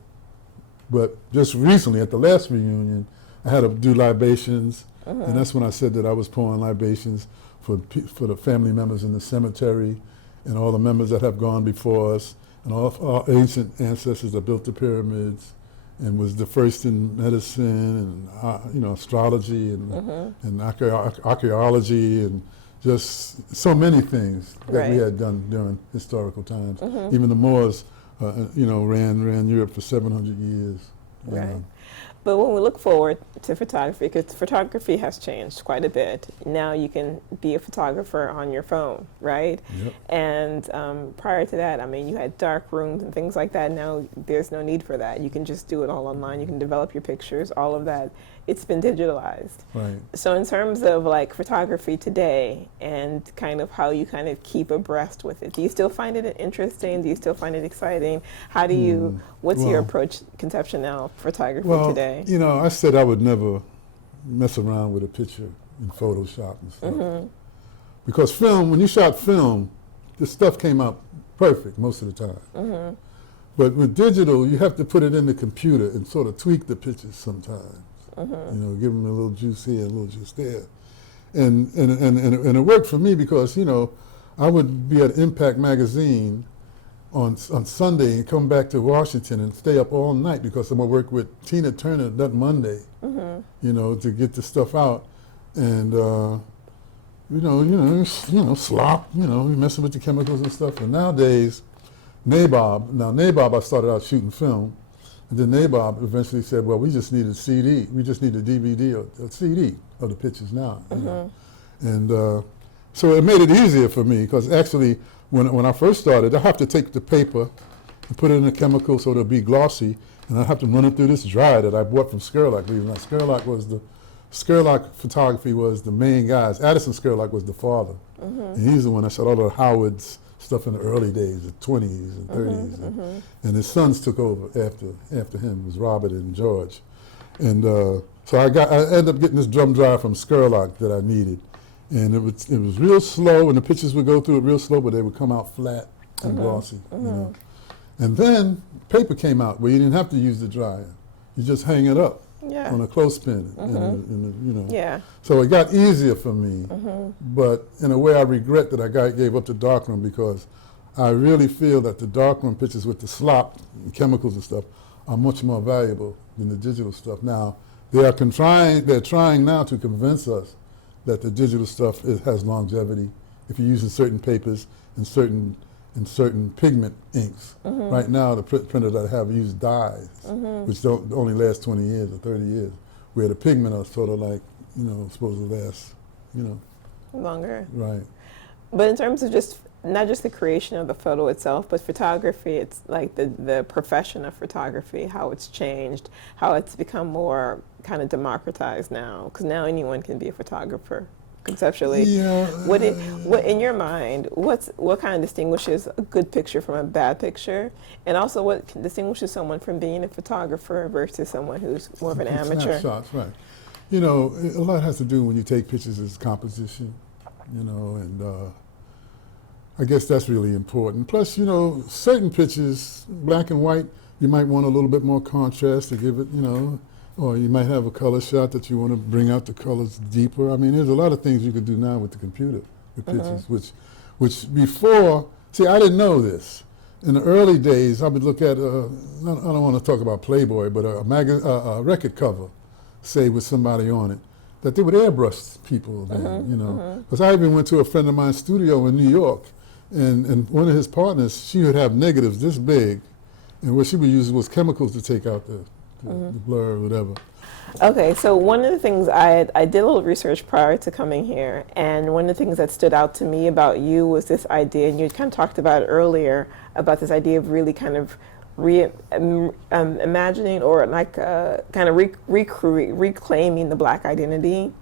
but just recently at the last reunion, I had to do libations, and that's when I said that I was pouring libations for the family members in the cemetery, and all the members that have gone before us, and all of our ancient ancestors that built the pyramids, and was the first in medicine and astrology and archaeology, and just so many things that we Right. had done during historical times. Even the Moors, ran Europe for 700 years. you Right. know. But when we look forward to photography, because photography has changed quite a bit. Now you can be a photographer on your phone, right? Yep. And prior to that, I mean, you had dark rooms and things like that. Now there's no need for that. You can just do it all online. You can develop your pictures, all of that. It's been digitalized. Right. So in terms of like photography today and kind of how you kind of keep abreast with it, do you still find it interesting? Do you still find it exciting? How do you, what's your Well- approach, conception now of photography Well, today? I said I would never mess around with a picture in Photoshop and stuff. Because film, when you shot film, the stuff came out perfect most of the time. But with digital, you have to put it in the computer and sort of tweak the pictures sometimes. Give them a little juice here, a little juice there. And it worked for me because, I would be at Impact Magazine on Sunday and come back to Washington and stay up all night because I'm going to work with Tina Turner that Monday, to get the stuff out. And, slop, messing with the chemicals and stuff. And nowadays, Nabob, I started out shooting film. And then Nabob eventually said, well, we just need a CD. We just need a DVD or a CD of the pictures now. And so it made it easier for me because actually when I first started, I have to take the paper and put it in a chemical so it'll be glossy. And I have to run it through this dryer that I bought from Scurlock. Scurlock Photography was the main guys. Addison Scurlock was the father. And he's the one that shot all of Howard's stuff in the early days, the 20s and 30s. And his sons took over after him. It was Robert and George. And so I ended up getting this drum dryer from Scurlock that I needed. And it was real slow, and the pictures would go through it real slow, but they would come out flat and glossy. And then paper came out where you didn't have to use the dryer. You just hang it up on a clothespin. Yeah. So it got easier for me, but in a way I regret that I gave up the darkroom because I really feel that the darkroom pictures with the slop, and chemicals and stuff, are much more valuable than the digital stuff. Now, they're trying now to convince us that the digital stuff has longevity if you're using certain papers and certain pigment inks. Right now, the printer that I have use dyes, which don't only last 20 years or 30 years, where the pigment are sort of like, supposed to last, Longer. Right. But in terms of not just the creation of the photo itself, but photography, it's like the profession of photography, how it's changed, how it's become more kind of democratized now, because now anyone can be a photographer. Conceptually, Yeah. what in your mind, what kind of distinguishes a good picture from a bad picture, and also what distinguishes someone from being a photographer versus someone who's more of an amateur? Snapshots, right. A lot has to do when you take pictures is composition, and I guess that's really important. Plus, certain pictures, black and white, you might want a little bit more contrast to give it, or you might have a color shot that you want to bring out the colors deeper. I mean, there's a lot of things you could do now with the computer, with pictures, which before, see, I didn't know this. In the early days, I would look at, I don't want to talk about Playboy, but a record cover, say, with somebody on it, that they would airbrush people then, Because I even went to a friend of mine's studio in New York, and one of his partners, she would have negatives this big, and what she would use was chemicals to take out the blur or whatever. Okay, so one of the things I did a little research prior to coming here, and one of the things that stood out to me about you was this idea, and you kind of talked about it earlier, about this idea of really kind of imagining or like kind of reclaiming the black identity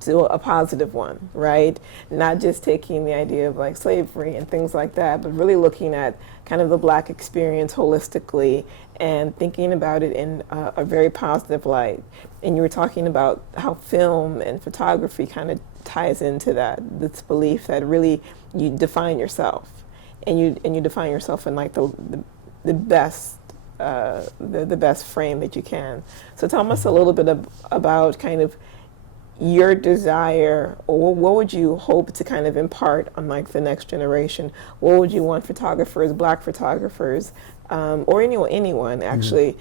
to a positive one, right? Not just taking the idea of like slavery and things like that, but really looking at kind of the black experience holistically and thinking about it in a very positive light. And you were talking about how film and photography kind of ties into that, this belief that really you define yourself, and you define yourself in like the best the best frame that you can. So tell us a little bit about kind of your desire, or what would you hope to kind of impart on like the next generation? What would you want photographers, black photographers, or anyone actually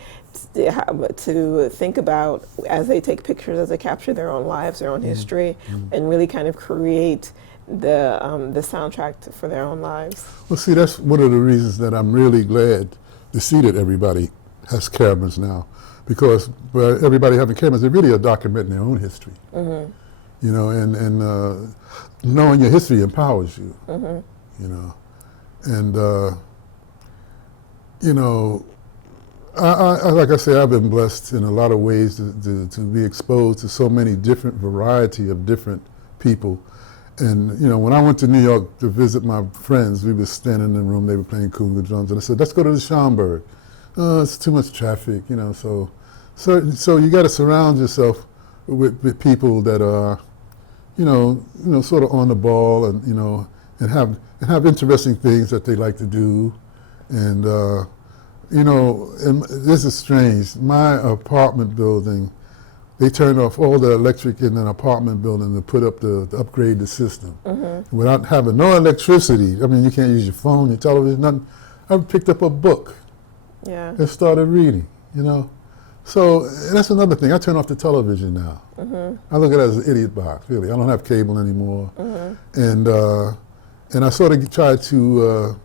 to think about as they take pictures, as they capture their own lives, their own history, and really kind of create the soundtrack for their own lives. Well, see, that's one of the reasons that I'm really glad to see that everybody has cameras now, because everybody having cameras, they really are documenting their own history. Mm-hmm. You know, and knowing your history empowers you. Mm-hmm. You know, and you know, I like I say, I've been blessed in a lot of ways to be exposed to so many different variety of different people. And you know, when I went to New York to visit my friends, we were standing in the room, they were playing conga drums, and I said, let's go to the Schomburg. It's too much traffic, you know, so you got to surround yourself with people that are, you know, sort of on the ball, and you know, and have interesting things that they like to do. And you know, and this is strange. My apartment building, they turned off all the electric in an apartment building to put up to upgrade the system. Mm-hmm. Without having no electricity. I mean, you can't use your phone, your television, nothing. I picked up a book Yeah. and started reading, you know. So that's another thing. I turn off the television now. Mm-hmm. I look at it as an idiot box, really. I don't have cable anymore. Mm-hmm. And I sort of try to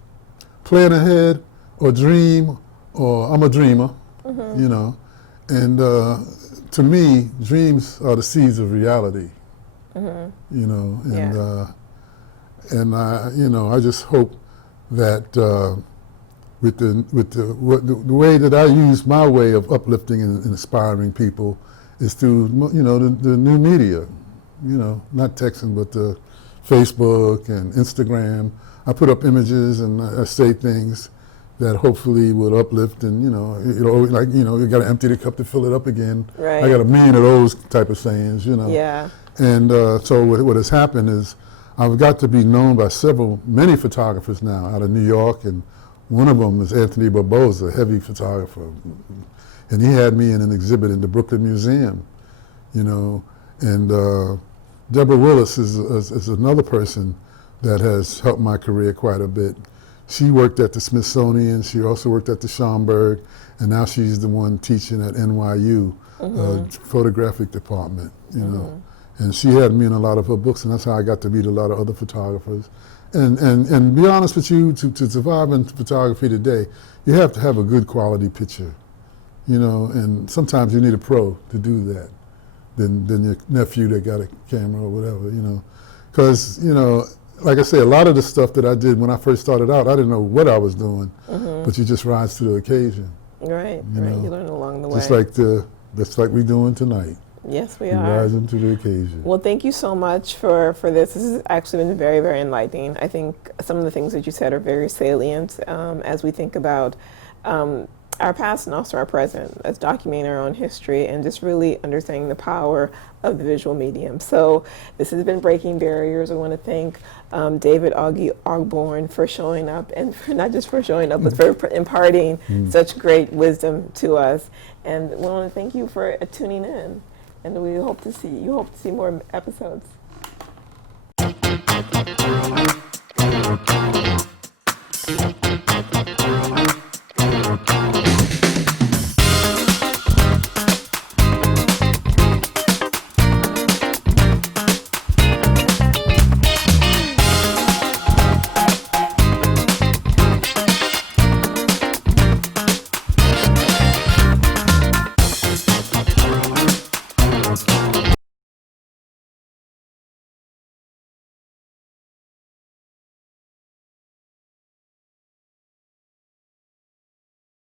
plan ahead or dream, or I'm a dreamer, Mm-hmm. you know. And to me, dreams are the seeds of reality, Mm-hmm. you know. And Yeah. and I, you know, I just hope that with the way that I use my way of uplifting and inspiring people is through, you know, the new media, you know, not texting, but the Facebook and Instagram. I put up images and I say things that hopefully will uplift, and you know, like, you know, you got to empty the cup to fill it up again. Right. I got a million of those type of sayings, you know. Yeah. And so what has happened is I've got to be known by many photographers now out of New York, and one of them is Anthony Barboza, a heavy photographer, and he had me in an exhibit in the Brooklyn Museum, you know. And Deborah Willis is another person that has helped my career quite a bit. She worked at the Smithsonian, she also worked at the Schomburg, and now she's the one teaching at NYU, photographic department, you know. And she had me in a lot of her books, and that's how I got to meet a lot of other photographers. And be honest with you, to survive in photography today, you have to have a good quality picture, you know, and sometimes you need a pro to do that than your nephew that got a camera or whatever, you know. Because, you know, like I say, a lot of the stuff that I did when I first started out, I didn't know what I was doing, but you just rise to the occasion. Right. You Right. know, You learn along the way. Just like we're doing tonight. Yes, we We're are. rising to the occasion. Well, thank you so much for this. This has actually been very, very enlightening. I think some of the things that you said are very salient as we think about our past and also our present, as documenting our own history and just really understanding the power of the visual medium. So this has been Breaking Barriers. I want to thank David Oggi Ogburn for showing up, and not just for showing up, but for imparting such great wisdom to us. And we want to thank you for tuning in. And we hope to see more episodes.